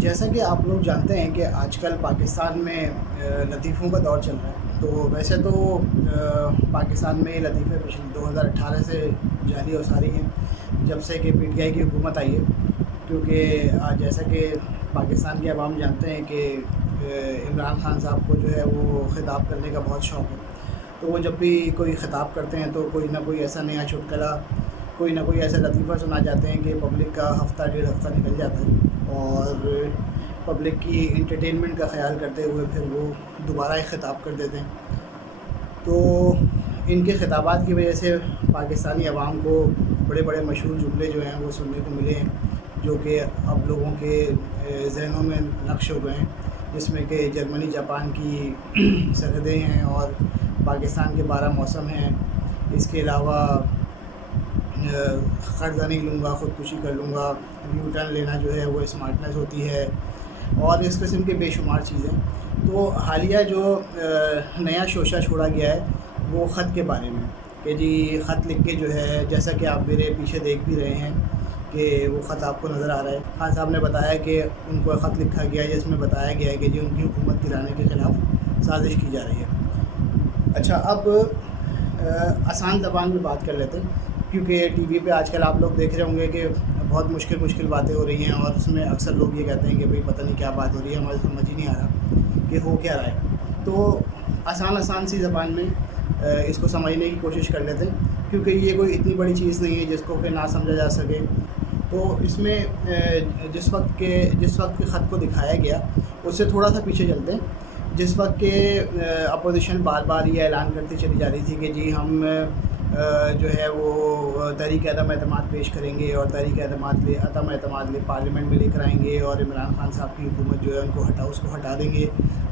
جیسا کہ آپ لوگ جانتے ہیں کہ آج کل پاکستان میں لطیفوں کا دور چل رہا ہے. تو ویسے تو پاکستان میں لطیفے پچھلے 2018 سے جاری و ساری ہیں جب سے کہ PTI کی حکومت آئی ہے. کیونکہ جیسا کہ پاکستان کے عوام جانتے ہیں کہ عمران خان صاحب کو جو ہے وہ خطاب کرنے کا بہت شوق ہے. تو وہ جب بھی کوئی خطاب کرتے ہیں تو کوئی نہ کوئی ایسا نیا چٹکلا, کوئی نہ کوئی ایسا لطیفہ سنا جاتے ہیں کہ پبلک کا ہفتہ ڈیڑھ ہفتہ نکل جاتا ہے, اور پبلک کی انٹرٹینمنٹ کا خیال کرتے ہوئے پھر وہ دوبارہ ایک خطاب کر دیتے ہیں. تو ان کے خطابات کی وجہ سے پاکستانی عوام کو بڑے بڑے مشہور جملے جو ہیں وہ سننے کو ملے ہیں, جو کہ اب لوگوں کے ذہنوں میں نقش ہو گئے ہیں, جس میں کہ جرمنی جاپان کی سرحدیں ہیں اور پاکستان کے 12 موسم ہیں. اس کے علاوہ قرضہ نہیں لوں گا, خودکشی کر لوں گا, یو ٹرن لینا جو ہے وہ اسمارٹنیس ہوتی ہے, اور اس قسم کے بے شمار چیزیں. تو حالیہ جو نیا شوشہ چھوڑا گیا ہے وہ خط کے بارے میں, کہ جی خط لکھ کے جو ہے, جیسا کہ آپ میرے پیچھے دیکھ بھی رہے ہیں کہ وہ خط آپ کو نظر آ رہا ہے. خان صاحب نے بتایا کہ ان کو خط لکھا گیا ہے جس میں بتایا گیا ہے کہ جی ان کی حکومت گرانے کے خلاف سازش کی جا رہی ہے. اچھا, اب آسان زبان میں بات کر لیتے ہیں, کیونکہ ٹی وی پہ آج کل آپ لوگ دیکھ رہے ہوں گے کہ بہت مشکل باتیں ہو رہی ہیں, اور اس میں اکثر لوگ یہ کہتے ہیں کہ بھئی پتہ نہیں کیا بات ہو رہی ہے, ہمارے سمجھ ہی نہیں آ رہا کہ ہو کیا رہا ہے. تو آسان سی زبان میں اس کو سمجھنے کی کوشش کر لیتے ہیں, کیونکہ یہ کوئی اتنی بڑی چیز نہیں ہے جس کو کہ نہ سمجھا جا سکے. تو اس میں جس وقت کے خط کو دکھایا گیا اس سے تھوڑا سا پیچھے چلتے ہیں. جس وقت کہ اپوزیشن بار بار یہ اعلان کرتی چلی جا رہی تھی کہ جی ہم جو ہے وہ تحریک عدم اعتماد پیش کریں گے, اور تحریک عدم اعتماد پارلیمنٹ میں لے کر آئیں گے, اور عمران خان صاحب کی حکومت جو ہے اس کو ہٹا دیں گے,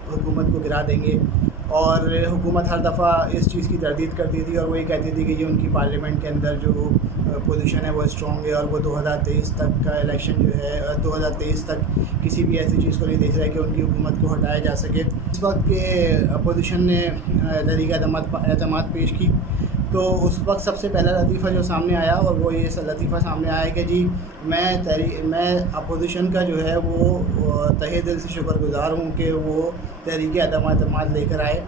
حکومت کو گرا دیں گے. اور حکومت ہر دفعہ اس چیز کی تردید کرتی تھی, اور وہ یہ کہتی تھی کہ یہ ان کی پارلیمنٹ کے اندر جو پوزیشن ہے وہ اسٹرانگ ہے, اور وہ 2023 تک کا الیکشن جو ہے 2023 تک کسی بھی ایسی چیز کو نہیں دیکھ رہا کہ ان کی حکومت کو ہٹایا جا سکے. اس وقت کے اپوزیشن نے تحریک اعتماد پیش کی, تو اس وقت سب سے پہلا لطیفہ جو سامنے آیا, اور وہ یہ لطیفہ سامنے آیا کہ جی میں اپوزیشن کا جو ہے وہ تہہ دل سے شکر گزار ہوں کہ وہ تحریک عدم اعتماد لے کر آئے,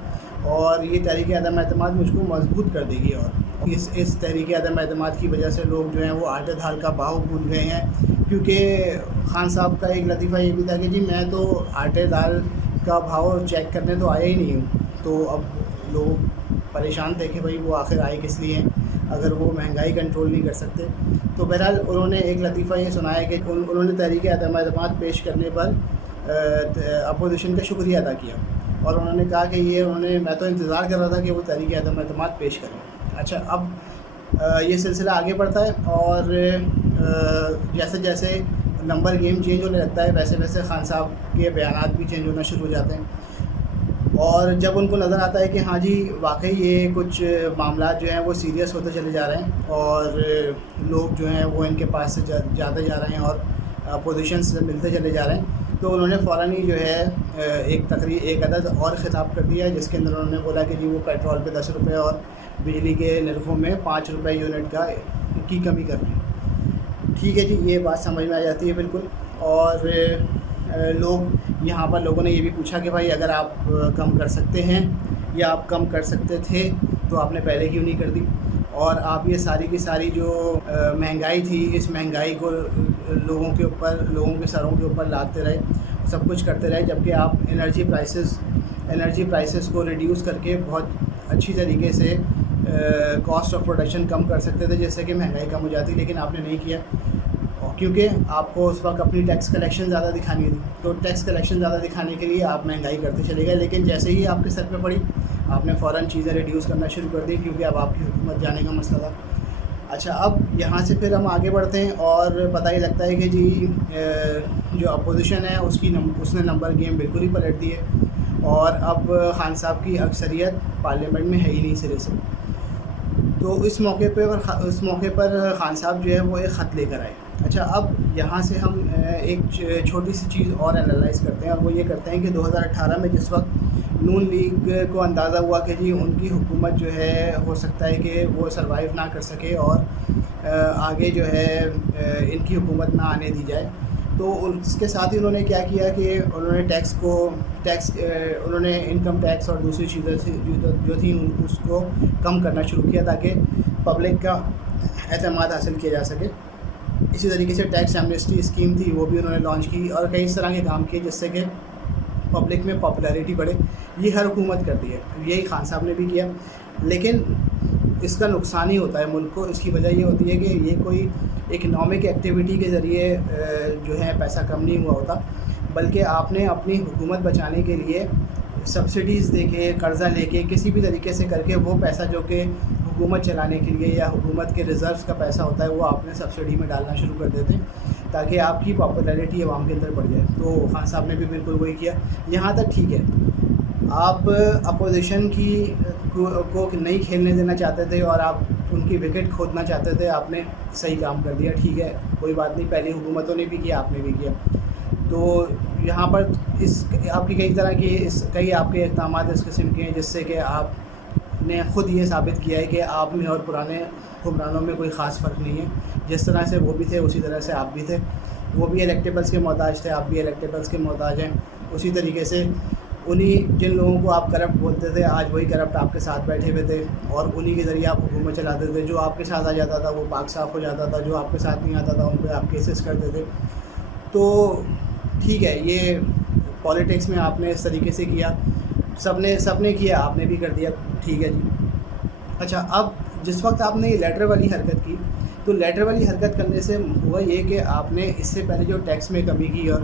اور یہ تحریک عدم اعتماد مجھ کو مضبوط کر دے گی. اور اس تحریک عدم اعتماد کی وجہ سے لوگ جو ہیں وہ آٹے دھال کا بھاؤ بھول گئے ہیں, کیونکہ خان صاحب کا ایک لطیفہ یہ بھی تھا کہ جی میں تو آٹے دال کا بھاؤ چیک کرنے تو آیا ہی نہیں ہوں. تو اب لوگ پریشان تھے کہ بھائی وہ آخر آئے کس لیے ہیں اگر وہ مہنگائی کنٹرول نہیں کر سکتے. تو بہرحال انہوں نے ایک لطیفہ یہ سنایا کہ انہوں نے تحریک عدم اعتماد پیش کرنے پر اپوزیشن کا شکریہ ادا کیا, اور انہوں نے کہا کہ میں تو انتظار کر رہا تھا کہ وہ تحریک عدم اعتماد پیش کریں. اچھا, اب یہ سلسلہ آگے بڑھتا ہے, اور جیسے جیسے نمبر گیم چینج ہونے لگتا ہے ویسے ویسے خان صاحب کے بیانات بھی چینج ہونا شروع ہو جاتے ہیں. اور جب ان کو نظر آتا ہے کہ ہاں جی واقعی یہ کچھ معاملات جو ہیں وہ سیریس ہوتے چلے جا رہے ہیں, اور لوگ جو ہیں وہ ان کے پاس سے جاتے جا رہے ہیں, اور اپوزیشن سے ملتے چلے جا رہے ہیں, تو انہوں نے فوراً ہی جو ہے ایک عدد اور خطاب کر دیا, جس کے اندر انہوں نے بولا کہ جی وہ پیٹرول پہ 10 روپے اور بجلی کے نرخوں میں 5 روپے یونٹ کی کمی کر رہے ہیں. ٹھیک ہے جی, یہ بات سمجھ میں آ جاتی ہے بالکل. اور لوگوں نے یہ بھی پوچھا کہ بھائی اگر آپ کم کر سکتے ہیں یا آپ کم کر سکتے تھے تو آپ نے پہلے کیوں نہیں کر دی, اور آپ یہ ساری کی ساری جو مہنگائی تھی اس مہنگائی کو لوگوں کے سروں کے اوپر لاتے رہے, سب کچھ کرتے رہے, جبکہ آپ انرجی پرائسز کو ریڈیوس کر کے بہت اچھی طریقے سے کاسٹ آف پروڈکشن کم کر سکتے تھے جس سے کہ مہنگائی کم ہو جاتی, لیکن آپ نے نہیں کیا, کیونکہ آپ کو اس وقت اپنی ٹیکس کلیکشن زیادہ دکھانی تھی. تو ٹیکس کلیکشن زیادہ دکھانے کے لیے آپ مہنگائی کرتے چلے گئے, لیکن جیسے ہی آپ کے سر پہ پڑی آپ نے فوراً چیزیں ریڈیوس کرنا شروع کر دی, کیونکہ اب آپ کی حکومت جانے کا مسئلہ تھا. اچھا, اب یہاں سے پھر ہم آگے بڑھتے ہیں, اور پتہ ہی لگتا ہے کہ جی جو اپوزیشن ہے اس نے نمبر گیم بالکل ہی پلٹ دی ہے, اور اب خان صاحب کی اکثریت پارلیمنٹ میں ہے ہی نہیں سرے سے. تو اس موقع پر خان صاحب جو ہے وہ ایک خط لے کر آئے. اچھا, اب یہاں سے ہم ایک چھوٹی سی چیز اور انالائز کرتے ہیں, اور وہ یہ کرتے ہیں کہ 2018 میں جس وقت نون لیگ کو اندازہ ہوا کہ جی ان کی حکومت جو ہے ہو سکتا ہے کہ وہ سروائیو نہ کر سکے, اور آگے جو ہے ان کی حکومت نہ آنے دی جائے, تو اس کے ساتھ ہی انہوں نے کیا کیا کہ انہوں نے انہوں نے انکم ٹیکس اور دوسری چیزیں جو تھیں اس کو کم کرنا شروع کیا تاکہ پبلک کا اعتماد حاصل کیا جا سکے. اسی طریقے سے ٹیکس ایمنسٹی اسکیم تھی وہ بھی انہوں نے لانچ کی اور کئی اس طرح کے کام کیے جس سے کہ پبلک میں پاپولیرٹی بڑھے. یہ ہر حکومت کرتی ہے, یہی خان صاحب نے بھی کیا, لیکن اس کا نقصان ہی ہوتا ہے ملک کو. اس کی وجہ یہ ہوتی ہے کہ یہ کوئی اکنامک ایکٹیویٹی کے ذریعے جو ہے پیسہ کم نہیں ہوا ہوتا, بلکہ آپ نے اپنی حکومت بچانے کے لیے سبسڈیز دے کے, قرضہ لے کے, کسی بھی طریقے سے کر کے وہ پیسہ جو کہ حکومت چلانے کے لیے یا حکومت کے ریزروز کا پیسہ ہوتا ہے وہ آپ نے سبسڈی میں ڈالنا شروع کر دیتے ہیں تاکہ آپ کی پاپولیرٹی عوام کے اندر بڑھ جائے. تو خان صاحب نے بھی بالکل وہی کیا. یہاں تک ٹھیک ہے, آپ اپوزیشن کو نہیں کھیلنے دینا چاہتے تھے اور آپ ان کی وکٹ کھودنا چاہتے تھے, آپ نے صحیح کام کر دیا, ٹھیک ہے, کوئی بات نہیں. پہلی حکومتوں نے بھی کیا, آپ نے بھی کیا. تو یہاں پر آپ کی کئی آپ کے اقدامات اس قسم کے ہیں جس سے کہ آپ نے خود یہ ثابت کیا ہے کہ آپ میں اور پرانے حکمرانوں میں کوئی خاص فرق نہیں ہے. جس طرح سے وہ بھی تھے اسی طرح سے آپ بھی تھے. وہ بھی الیکٹیبلس کے محتاج تھے, آپ بھی الیکٹیبلس کے محتاج ہیں. اسی طریقے سے جن لوگوں کو آپ کرپٹ بولتے تھے آج وہی کرپٹ آپ کے ساتھ بیٹھے ہوئے تھے اور انہی کے ذریعے آپ حکومت چلاتے تھے. جو آپ کے ساتھ آ جاتا تھا وہ پاک صاف ہو جاتا تھا, جو آپ کے ساتھ نہیں آتا تھا ان پہ آپ کیسز کرتے تھے. تو ٹھیک ہے, یہ پالیٹکس میں آپ نے اس طریقے سے کیا, سب نے کیا, آپ نے بھی کر دیا, ٹھیک ہے جی. اچھا, اب جس وقت آپ نے یہ لیٹر والی حرکت کی تو لیٹر والی حرکت کرنے سے ہوا یہ کہ آپ نے اس سے پہلے جو ٹیکس میں کمی کی اور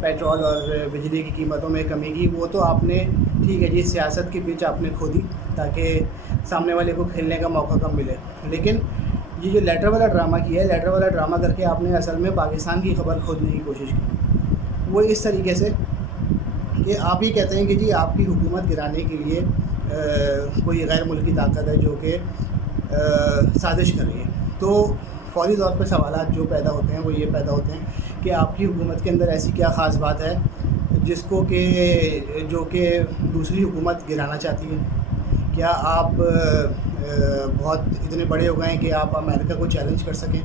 پیٹرول اور بجلی کی قیمتوں میں کمی کی وہ تو آپ نے ٹھیک ہے جی سیاست کی پچ آپ نے کھو دی تاکہ سامنے والے کو کھیلنے کا موقع کم ملے. لیکن یہ جو لیٹر والا ڈرامہ کیا ہے, لیٹر والا ڈرامہ کر کے آپ نے اصل میں پاکستان کی خبر کھودنے کی کوشش کی. وہ اس طریقے سے کہ آپ ہی کہتے ہیں کہ جی آپ کی حکومت گرانے کے لیے کوئی غیر ملکی طاقت ہے جو کہ سازش کر رہی ہے. تو فوری طور پہ سوالات جو پیدا ہوتے ہیں وہ یہ پیدا ہوتے ہیں کہ آپ کی حکومت کے اندر ایسی کیا خاص بات ہے جس کو جو کہ دوسری حکومت گرانا چاہتی ہے. کیا آپ بہت اتنے بڑے ہو گئے ہیں کہ آپ امریکہ کو چیلنج کر سکیں؟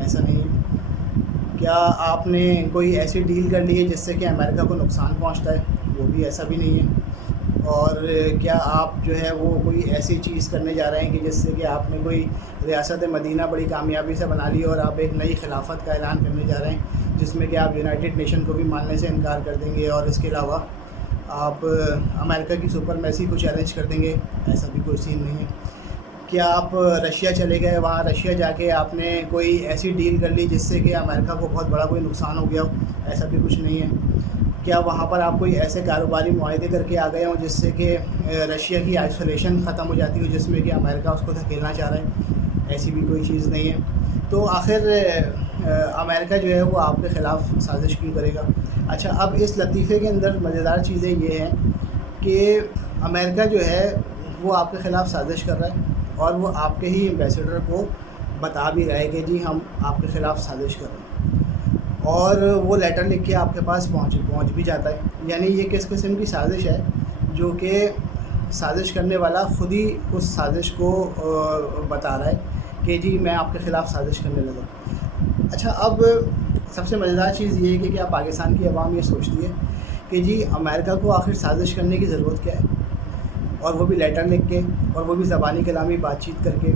ایسا نہیں ہے. کیا آپ نے کوئی ایسی ڈیل کر لی ہے جس سے کہ امریکہ کو نقصان پہنچتا ہے؟ وہ بھی ایسا بھی نہیں ہے. اور کیا آپ جو ہے وہ کوئی ایسی چیز کرنے جا رہے ہیں کہ جس سے کہ آپ نے کوئی ریاست مدینہ بڑی کامیابی سے بنا لی اور آپ ایک نئی خلافت کا اعلان کرنے جا رہے ہیں جس میں کہ آپ یونائٹڈ نیشن کو بھی ماننے سے انکار کر دیں گے اور اس کے علاوہ آپ امریکہ کی سپرمیسی کو چیلنج کر دیں گے؟ ایسا بھی کوئی سین نہیں ہے. کیا آپ رشیا چلے گئے, وہاں رشیا جا کے آپ نے کوئی ایسی ڈیل کر لی جس سے کہ امریکہ کو بہت بڑا کوئی نقصان ہو گیا ہو؟ ایسا بھی کچھ نہیں ہے. کیا وہاں پر آپ کوئی ایسے کاروباری معاہدے کر کے آ گئے ہوں جس سے کہ رشیا کی آئسولیشن ختم ہو جاتی ہو جس میں کہ امریکہ اس کو دھکیلنا چاہ رہا ہے؟ ایسی بھی کوئی چیز نہیں ہے. تو آخر امریکہ جو ہے وہ آپ کے خلاف سازش کیوں کرے گا؟ اچھا, اب اس لطیفے کے اندر مزیدار چیزیں یہ ہیں کہ امریکہ جو ہے وہ آپ کے خلاف سازش کر رہا ہے اور وہ آپ کے ہی ایمبیسڈر کو بتا بھی رہا ہے کہ جی ہم آپ کے خلاف سازش کر رہے ہیں, اور وہ لیٹر لکھ کے آپ کے پاس پہنچ بھی جاتا ہے. یعنی یہ کس قسم کی سازش ہے جو کہ سازش کرنے والا خود ہی اس سازش کو بتا رہا ہے کہ جی میں آپ کے خلاف سازش کرنے لگا. اچھا, اب سب سے مزیدار چیز یہ ہے کہ کیا پاکستان کی عوام یہ سوچتی ہے کہ جی امریکہ کو آخر سازش کرنے کی ضرورت کیا ہے, اور وہ بھی لیٹر لکھ کے اور وہ بھی زبانی کلامی بات چیت کر کے؟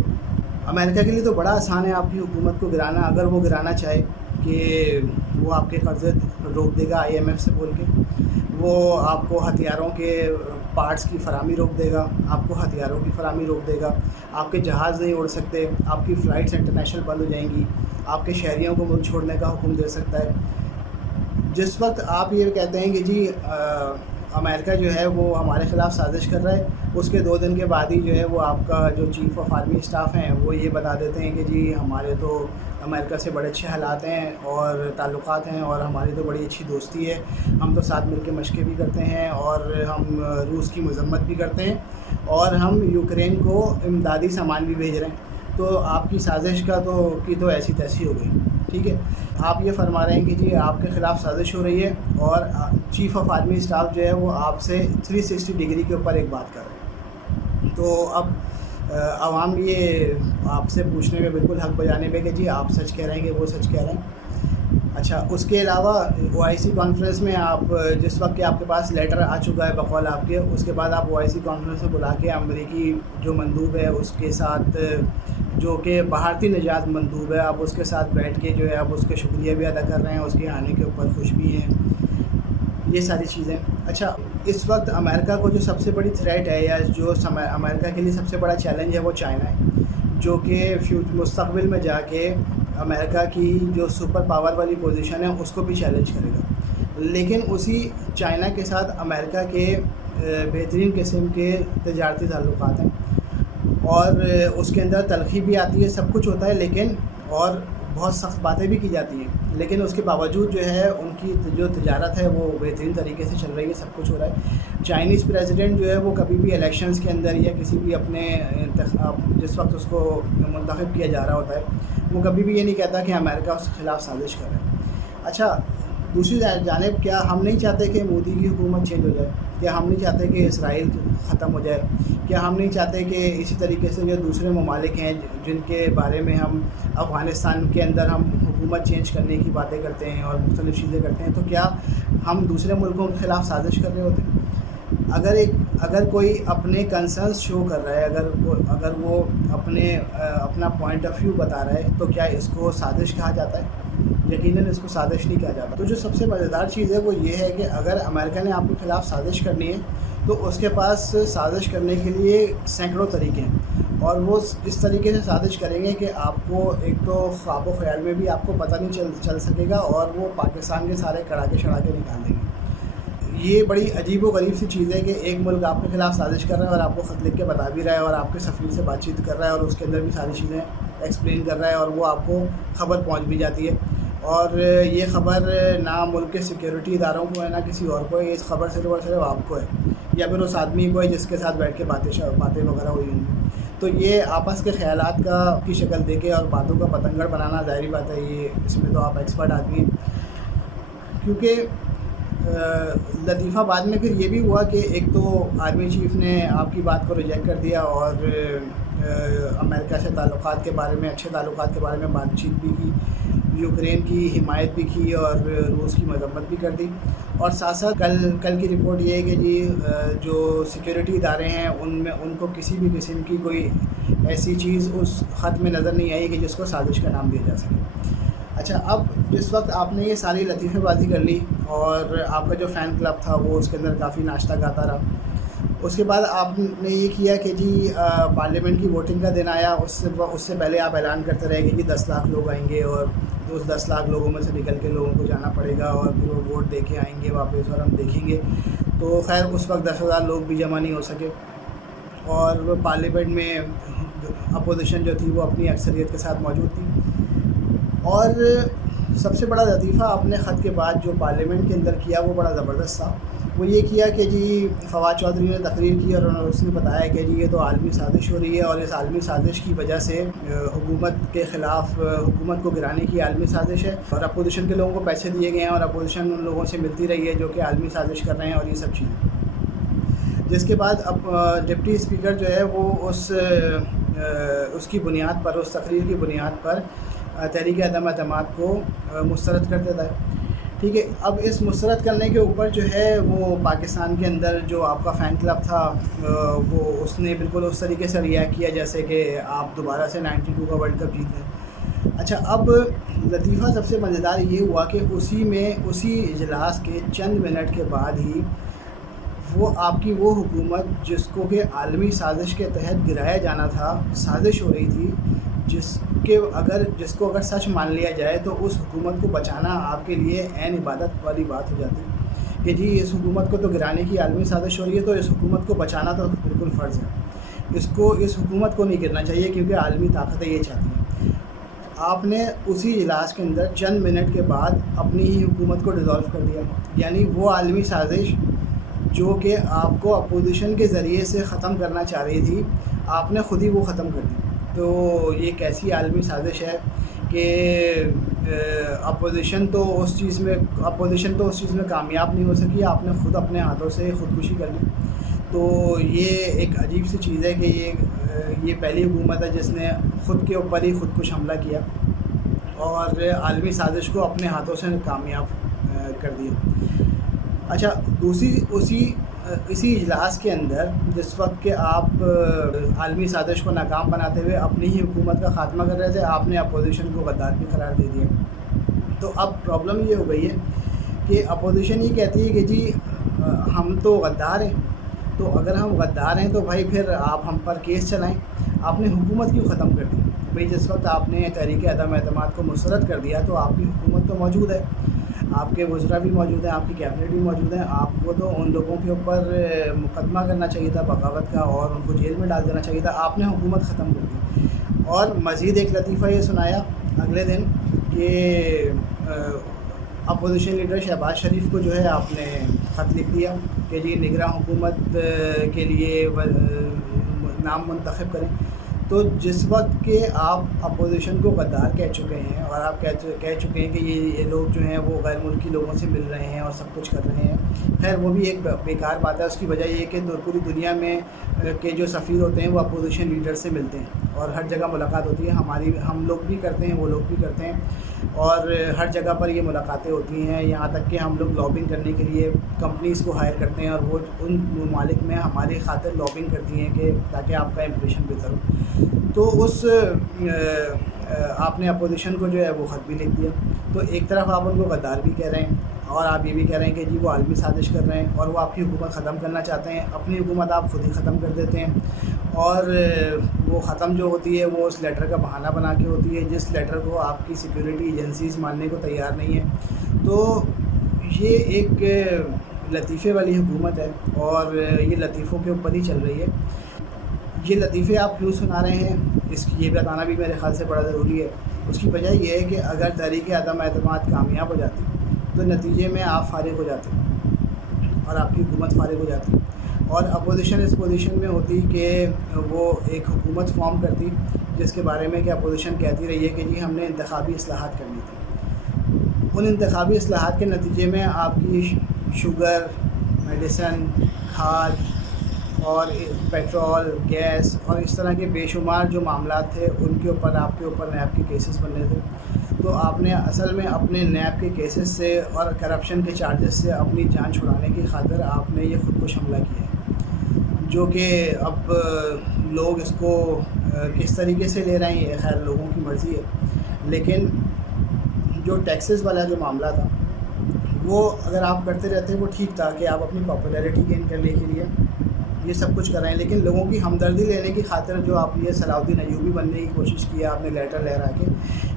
امریکہ کے لیے تو بڑا آسان ہے آپ کی حکومت کو گرانا, اگر وہ گرانا چاہے کہ وہ آپ کے قرضے روک دے گا IMF سے بول کے, وہ آپ کو ہتھیاروں کے پارٹس کی فراہمی روک دے گا, آپ کو ہتھیاروں کی فراہمی روک دے گا, آپ کے جہاز نہیں اڑ سکتے, آپ کی فلائٹس انٹرنیشنل بند ہو جائیں گی, آپ کے شہریوں کو ملک چھوڑنے کا حکم دے سکتا ہے. جس وقت آپ یہ کہتے ہیں کہ جی امریکہ جو ہے وہ ہمارے خلاف سازش کر رہا ہے, اس کے 2 دن کے بعد ہی جو ہے وہ آپ کا جو چیف آف آرمی اسٹاف ہیں وہ یہ بتا دیتے ہیں کہ جی ہمارے تو امریکہ سے بڑے اچھے حالات ہیں اور تعلقات ہیں اور ہماری تو بڑی اچھی دوستی ہے, ہم تو ساتھ مل کے مشقیں بھی کرتے ہیں اور ہم روس کی مذمت بھی کرتے ہیں اور ہم یوکرین کو امدادی سامان بھی بھیج رہے ہیں. تو آپ کی سازش کی تو ایسی تیسی ہو گئی. ٹھیک ہے, آپ یہ فرما رہے ہیں کہ جی آپ کے خلاف سازش ہو رہی ہے اور چیف آف آرمی اسٹاف جو ہے وہ آپ سے 360 ڈگری کے اوپر ایک بات کر رہے ہیں. تو اب عوام یہ آپ سے پوچھنے میں بالکل حق بجانے پہ کہ جی آپ سچ کہہ رہے ہیں کہ وہ سچ کہہ رہے ہیں. اچھا، اس کے علاوہ OIC کانفرنس میں آپ جس وقت کہ آپ کے پاس لیٹر آ چکا ہے بقول آپ کے، اس کے بعد آپ OIC کانفرنس میں بلا کے امریکی جو مندوب ہے اس کے ساتھ، جو کہ بھارتی نژاد مندوب ہے، آپ اس کے ساتھ بیٹھ کے جو ہے آپ اس کے شکریہ بھی ادا کر رہے ہیں، اس کے آنے کے اوپر خوش بھی ہیں، یہ ساری چیزیں۔ اچھا، اس وقت امریکہ کو جو سب سے بڑی تھریٹ ہے، یا جو امریکہ کے لیے سب سے بڑا چیلنج ہے، وہ چائنا ہے، جو کہ مستقبل میں جا کے امریکہ کی جو سپر پاور والی پوزیشن ہے اس کو بھی چیلنج کرے گا۔ لیکن اسی چائنا کے ساتھ امریکہ کے بہترین قسم کے تجارتی تعلقات ہیں، اور اس کے اندر تلخی بھی آتی ہے، سب کچھ ہوتا ہے، لیکن اور بہت سخت باتیں بھی کی جاتی ہیں، لیکن اس کے باوجود جو ہے ان کی جو تجارت ہے وہ بہترین طریقے سے چل رہی ہے، سب کچھ ہو رہا ہے۔ چائنیز پریزیڈنٹ جو ہے وہ کبھی بھی الیکشنز کے اندر یا کسی بھی اپنے جس وقت اس کو منتخب کیا جا رہا ہوتا ہے، وہ کبھی بھی یہ نہیں کہتا کہ امریکہ اس کے خلاف سازش کر رہا ہے۔ اچھا، دوسری جانب کیا ہم نہیں چاہتے کہ مودی کی حکومت چینج ہو جائے؟ کیا ہم نہیں چاہتے کہ اسرائیل ختم ہو جائے؟ کیا ہم نہیں چاہتے کہ اسی طریقے سے جو دوسرے ممالک ہیں جن کے بارے میں ہم افغانستان کے اندر ہم حکومت چینج کرنے کی باتیں کرتے ہیں اور مختلف چیزیں کرتے ہیں، تو کیا ہم دوسرے ملکوں کے خلاف سازش کر رہے ہوتے ہیں؟ اگر کوئی اپنے کنسرنس شو کر رہا ہے، اگر وہ اپنا پوائنٹ آف ویو بتا رہا ہے، تو کیا اس کو سازش کہا جاتا ہے؟ یقیناً اس کو سازش نہیں کہا جاتا۔ تو جو سب سے مزیدار چیز ہے وہ یہ ہے کہ اگر امریکہ نے آپ کے خلاف سازش کرنی ہے تو اس کے پاس سازش کرنے کے لیے سینکڑوں طریقے ہیں، اور وہ اس طریقے سے سازش کریں گے کہ آپ کو ایک تو خواب و خیال میں بھی آپ کو پتہ نہیں چل سکے گا، اور وہ پاکستان کے سارے کڑاکے شڑاکے نکال دیں گے۔ یہ بڑی عجیب و غریب سی چیز ہے کہ ایک ملک آپ کے خلاف سازش کر رہا ہے اور آپ کو خط لکھ کے بتا بھی رہا ہے، اور آپ کے سفیر سے بات چیت کر رہا ہے، اور اس کے اندر بھی ساری چیزیں ایکسپلین کر رہا ہے، اور وہ آپ کو خبر پہنچ بھی جاتی ہے، اور یہ خبر نہ ملک کے سیکیورٹی اداروں کو ہے نہ کسی اور کو ہے، اس خبر صرف اور صرف آپ کو ہے، یا پھر اس آدمی کو ہے جس کے ساتھ بیٹھ کے باتیں وغیرہ ہوئی ہوں گی۔ تو یہ آپس کے خیالات کی شکل دے کے اور باتوں کا پتنگڑ بنانا، ظاہری بات ہے یہ اس میں تو آپ ایکسپرٹ آدمی ہیں، کیونکہ لطیفہ بعد میں پھر یہ بھی ہوا کہ ایک تو آرمی چیف نے آپ کی بات کو ریجیکٹ کر دیا، اور امریکہ سے تعلقات کے بارے میں، اچھے تعلقات کے بارے میں بات چیت بھی کی، یوکرین کی حمایت بھی کی، اور روس کی مذمت بھی کر دی، اور ساتھ ساتھ کل کی رپورٹ یہ ہے کہ جی جو سیکیورٹی ادارے ہیں ان کو کسی بھی قسم کی کوئی ایسی چیز اس خط میں نظر نہیں آئی کہ جس کو سازش کا نام دیا جا سکے۔ اچھا، اب جس وقت آپ نے یہ ساری لطیفے بازی کر لی، اور آپ کا جو فین کلب تھا وہ اس کے اندر کافی ناشتہ گاتا رہا، اس کے بعد آپ نے یہ کیا کہ جی پارلیمنٹ کی ووٹنگ کا دن آیا، اس سے پہلے آپ اعلان کرتے رہے کہ جی 10 لاکھ لوگ آئیں گے، اور اس 10 لاکھ لوگوں میں سے نکل کے لوگوں کو جانا پڑے گا، اور پھر وہ ووٹ دے کے آئیں گے واپس، اور ہم دیکھیں گے۔ تو خیر اس وقت 10,000 لوگ بھی جمع نہیں ہو سکے، اور پارلیمنٹ میں اپوزیشن جو تھی وہ اپنی اکثریت کے ساتھ موجود تھی، اور سب سے بڑا لطیفہ آپ نے خط کے بعد جو پارلیمنٹ کے اندر کیا وہ بڑا زبردست تھا۔ وہ یہ کیا کہ جی فواد چودھری نے تقریر کی، اور اس نے بتایا کہ جی یہ تو عالمی سازش ہو رہی ہے، اور اس عالمی سازش کی وجہ سے حکومت کے خلاف، حکومت کو گرانے کی عالمی سازش ہے، اور اپوزیشن کے لوگوں کو پیسے دیے گئے ہیں، اور اپوزیشن ان لوگوں سے ملتی رہی ہے جو کہ عالمی سازش کر رہے ہیں، اور یہ سب چیزیں۔ جس کے بعد اب ڈپٹی اسپیکر جو ہے وہ اس کی بنیاد پر، اس تقریر کی بنیاد پر تحریک عدم اعتماد کو مسترد کر دیتا ہے۔ ٹھیک ہے، اب اس مسترد کرنے کے اوپر جو ہے وہ پاکستان کے اندر جو آپ کا فین کلب تھا وہ اس نے بالکل اس طریقے سے ریئیکٹ کیا جیسے کہ آپ دوبارہ سے 92 کا ورلڈ کپ جیت گئے۔ اچھا، اب لطیفہ سب سے مزیدار یہ ہوا کہ اسی اجلاس کے چند منٹ کے بعد ہی وہ آپ کی وہ حکومت جس کو کہ عالمی سازش کے تحت گرایا جانا تھا، سازش ہو رہی تھی، جس کو اگر سچ مان لیا جائے تو اس حکومت کو بچانا آپ کے لیے عین عبادت والی بات ہو جاتی کہ جی اس حکومت کو تو گرانے کی عالمی سازش ہو رہی ہے، تو اس حکومت کو بچانا تو بالکل فرض ہے، اس حکومت کو نہیں گرنا چاہیے کیونکہ عالمی طاقتیں یہ چاہتی ہیں۔ آپ نے اسی اجلاس کے اندر چند منٹ کے بعد اپنی ہی حکومت کو ڈیزالو کر دیا، یعنی وہ عالمی سازش جو کہ آپ کو اپوزیشن کے ذریعے سے ختم کرنا چاہ رہی تھی، آپ نے خود ہی وہ ختم کر دی۔ تو یہ کیسی عالمی سازش ہے کہ اپوزیشن تو اس چیز میں کامیاب نہیں ہو سکی، آپ نے خود اپنے ہاتھوں سے خودکشی کر لی۔ تو یہ ایک عجیب سی چیز ہے کہ یہ پہلی حکومت ہے جس نے خود کے اوپر ہی خودکش حملہ کیا، اور عالمی سازش کو اپنے ہاتھوں سے کامیاب کر دیا۔ اچھا، اسی اجلاس کے اندر جس وقت کہ آپ عالمی سازش کو ناکام بناتے ہوئے اپنی ہی حکومت کا خاتمہ کر رہے تھے، آپ نے اپوزیشن کو غدار بھی قرار دے دیا۔ تو اب پرابلم یہ ہو گئی ہے کہ اپوزیشن یہ کہتی ہے کہ جی ہم تو غدار ہیں، تو اگر ہم غدار ہیں تو بھائی پھر آپ ہم پر کیس چلائیں، آپ نے حکومت کیوں ختم کر دی؟ بھئی جس وقت آپ نے تحریک عدم اعتماد کو مسترد کر دیا تو آپ کی حکومت تو موجود ہے، آپ کے وزراء بھی موجود ہیں، آپ کی کیبنٹ بھی موجود ہیں، آپ کو تو ان لوگوں کے اوپر مقدمہ کرنا چاہیے تھا بغاوت کا اور ان کو جیل میں ڈال دینا چاہیے تھا، آپ نے حکومت ختم کر دی۔ اور مزید ایک لطیفہ یہ سنایا اگلے دن کہ اپوزیشن لیڈر شہباز شریف کو جو ہے آپ نے خط لکھ دیا کہ جی نگراں حکومت کے لیے نام منتخب کریں۔ تو جس وقت کہ آپ اپوزیشن کو غدار کہہ چکے ہیں اور آپ کہہ چکے ہیں کہ یہ لوگ جو ہیں وہ غیر ملکی لوگوں سے مل رہے ہیں اور سب کچھ کر رہے ہیں، خیر وہ بھی ایک بیکار بات ہے۔ اس کی وجہ یہ کہ پوری دنیا میں کے جو سفیر ہوتے ہیں وہ اپوزیشن لیڈر سے ملتے ہیں اور ہر جگہ ملاقات ہوتی ہے، ہم لوگ بھی کرتے ہیں، وہ لوگ بھی کرتے ہیں، اور ہر جگہ پر یہ ملاقاتیں ہوتی ہیں، یہاں تک کہ ہم لوگ لابنگ کرنے کے لیے کمپنیز کو ہائر کرتے ہیں اور وہ ان ممالک میں ہماری خاطر لابنگ کرتی ہیں کہ تاکہ آپ کا امپریشن بہتر ہو۔ تو آپ نے اپوزیشن کو جو ہے وہ خط بھی لکھ دیا۔ تو ایک طرف آپ ان کو غدار بھی کہہ رہے ہیں اور آپ یہ بھی کہہ رہے ہیں کہ جی وہ عالمی سازش کر رہے ہیں اور وہ آپ کی حکومت ختم کرنا چاہتے ہیں، اپنی حکومت آپ خود ہی ختم کر دیتے ہیں، اور وہ ختم جو ہوتی ہے وہ اس لیٹر کا بہانہ بنا کے ہوتی ہے جس لیٹر کو آپ کی سیکیورٹی ایجنسیز ماننے کو تیار نہیں ہیں۔ تو یہ ایک لطیفے والی حکومت ہے اور یہ لطیفوں کے اوپر ہی چل رہی ہے۔ یہ لطیفے آپ کیوں سنا رہے ہیں اس کی یہ بتانا بھی میرے خیال سے بڑا ضروری ہے۔ اس کی وجہ یہ ہے کہ اگر تحریک عدم اعتماد کامیاب ہو جاتی تو نتیجے میں آپ فارغ ہو جاتے اور آپ کی حکومت فارغ ہو جاتی، اور اپوزیشن اس پوزیشن میں ہوتی کہ وہ ایک حکومت فارم کرتی جس کے بارے میں کہ اپوزیشن کہتی رہی ہے کہ جی ہم نے انتخابی اصلاحات کرنی تھی۔ ان انتخابی اصلاحات کے نتیجے میں آپ کی شوگر، میڈیسن، کھاد اور پیٹرول، گیس اور اس طرح کے بے شمار جو معاملات تھے ان کے اوپر آپ کے اوپر نیب کے کیسز بننے تھے۔ تو آپ نے اصل میں اپنے نیب کے کیسز سے اور کرپشن کے چارجز سے اپنی جان چھڑانے کی خاطر آپ نے یہ خودکش حملہ کیا ہے، جو کہ اب لوگ اس کو کس طریقے سے لے رہے ہیں یہ خیر لوگوں کی مرضی ہے، لیکن جو ٹیکسز والا جو معاملہ تھا وہ اگر آپ کرتے رہتے وہ ٹھیک تھا کہ آپ اپنی پاپولیرٹی گین کرنے کے لیے یہ سب کچھ کر رہے ہیں، لیکن لوگوں کی ہمدردی لینے کی خاطر جو آپ یہ صلاح الدین ایوبی بننے کی کوشش کی ہے آپ نے لیٹر لہرا کے،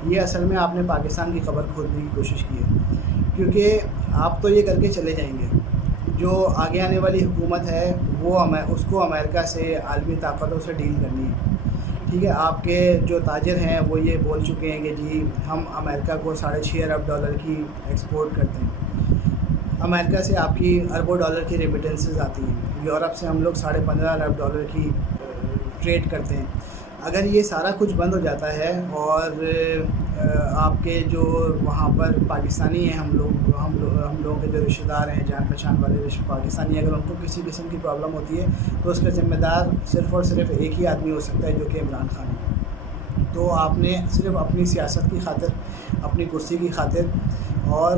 یہ اصل میں آپ نے پاکستان کی خبر کھولنے کی کوشش کی ہے، کیونکہ آپ تو یہ کر کے چلے جائیں گے، جو آگے آنے والی حکومت ہے وہ اس کو امریکہ سے عالمی طاقتوں سے ڈیل کرنی ہے، ٹھیک ہے۔ آپ کے جو تاجر ہیں وہ یہ بول چکے ہیں کہ جی ہم امریکہ کو $6.5 ارب کی ایکسپورٹ کرتے ہیں، امریکہ سے آپ کی اربوں ڈالر کی ریمیٹنسز آتی ہیں، یورپ سے ہم لوگ $15.5 ارب کی ٹریڈ کرتے ہیں۔ اگر یہ سارا کچھ بند ہو جاتا ہے اور آپ کے جو وہاں پر پاکستانی ہیں ہم لوگوں کے جو رشتہ دار ہیں جان پہچان والے پاکستانی، اگر ان کو کسی قسم کی پرابلم ہوتی ہے تو اس کا ذمہ دار صرف اور صرف ایک ہی آدمی ہو سکتا ہے جو کہ عمران خان ہے۔ تو آپ نے صرف اپنی سیاست کی خاطر، اپنی کرسی کی خاطر اور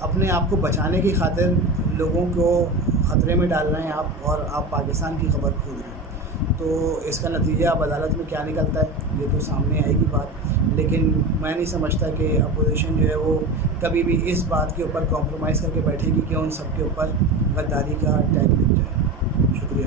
اپنے آپ کو بچانے کی خاطر لوگوں کو خطرے میں ڈال رہے ہیں اور آپ پاکستان کی خبر کھول رہے ہیں۔ تو اس کا نتیجہ اب عدالت میں کیا نکلتا ہے یہ تو سامنے آئے گی بات، لیکن میں نہیں سمجھتا کہ اپوزیشن جو ہے وہ کبھی بھی اس بات کے اوپر کمپرومائز کر کے بیٹھے گی کہ ان سب کے اوپر غداری کا ٹیگ لگ جائے۔ شکریہ۔